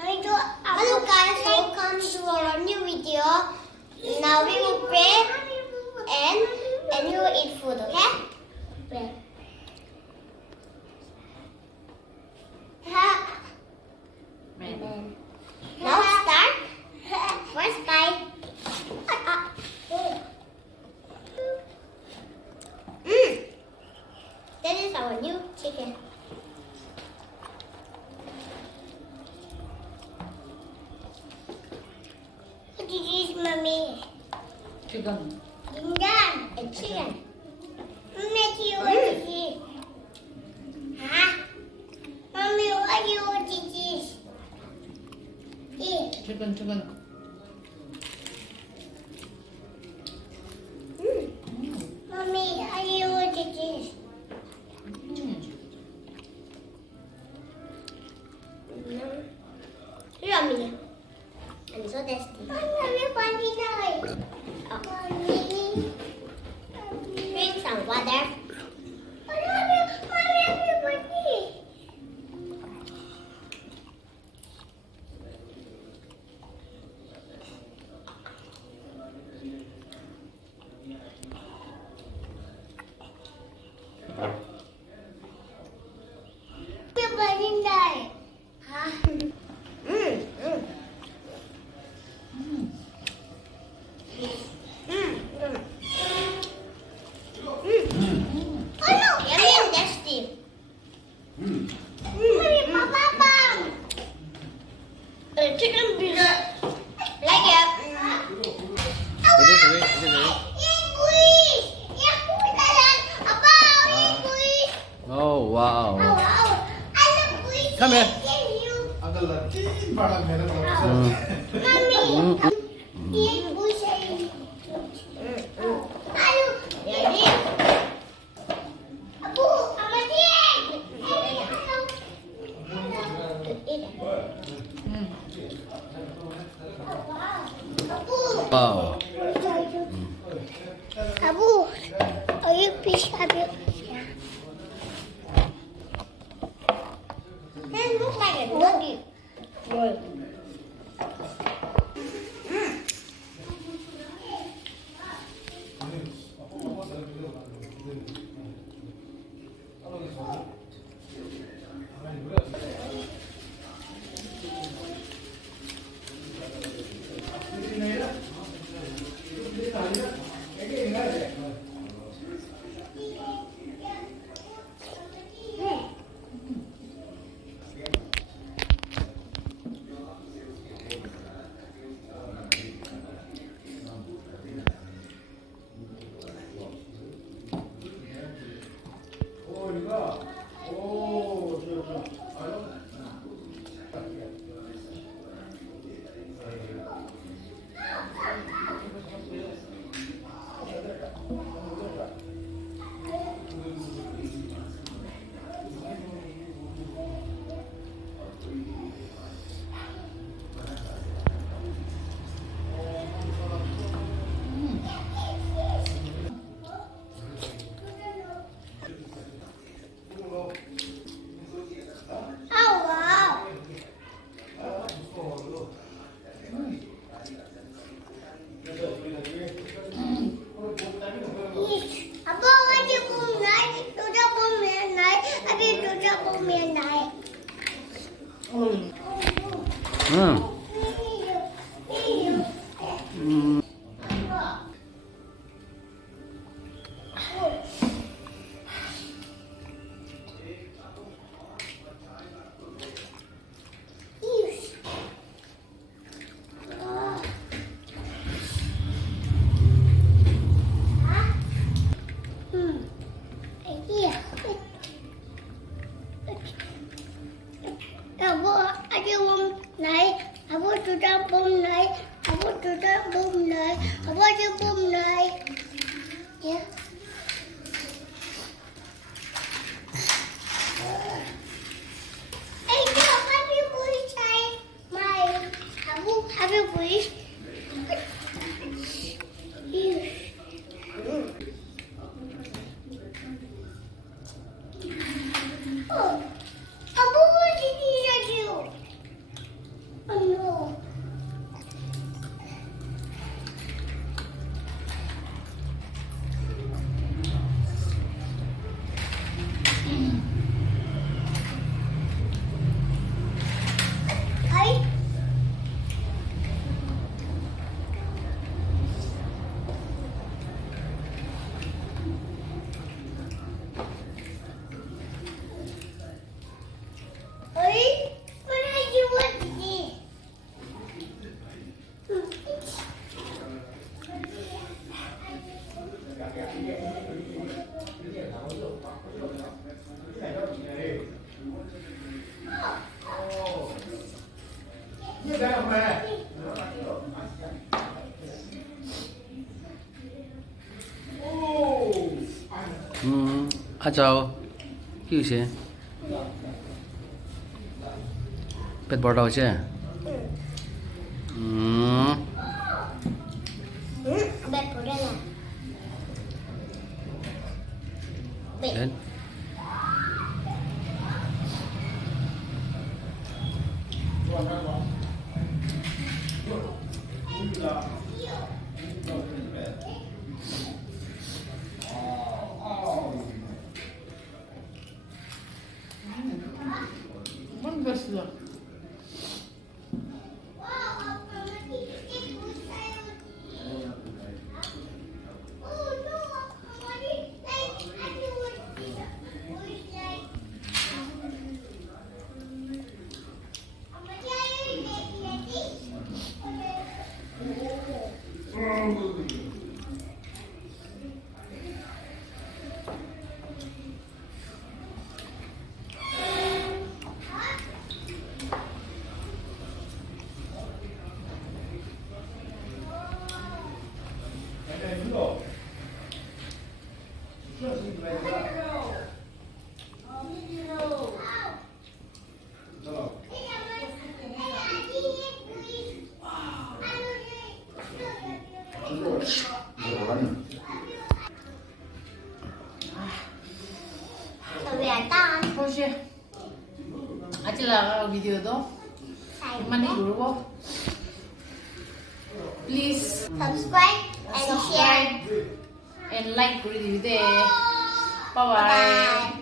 Hello guys, welcome to our new video. Now we will pray and we will eat food, okay? Pray. Amen. Now start. First bite. This is our new chicken. What did you eat, Mommy? Chicken. A chicken. Mommy, what did you eat? Huh? Mommy, what did you eat? Eat. Chicken. Mommy, what did you eat? Yummy. And so tasty. Drink some water. Chicken breast. Like it. Oh wow. Come here. Wow. Abu, are you fish? That looks like a doggy. Yeah. Hey, have you please try my have you please? Oh, Abu, what did you do? no. Ay. Ay, para you want this? Á Châu kêu gì? Biết bỏ đầu chưa? Bẹp vào đây là bẹp. Đến. Bun besar. Hoje, adalah video tu. Mana dulu? Please Subscribe and share. subscribe and like video deh. Bye bye. Bye.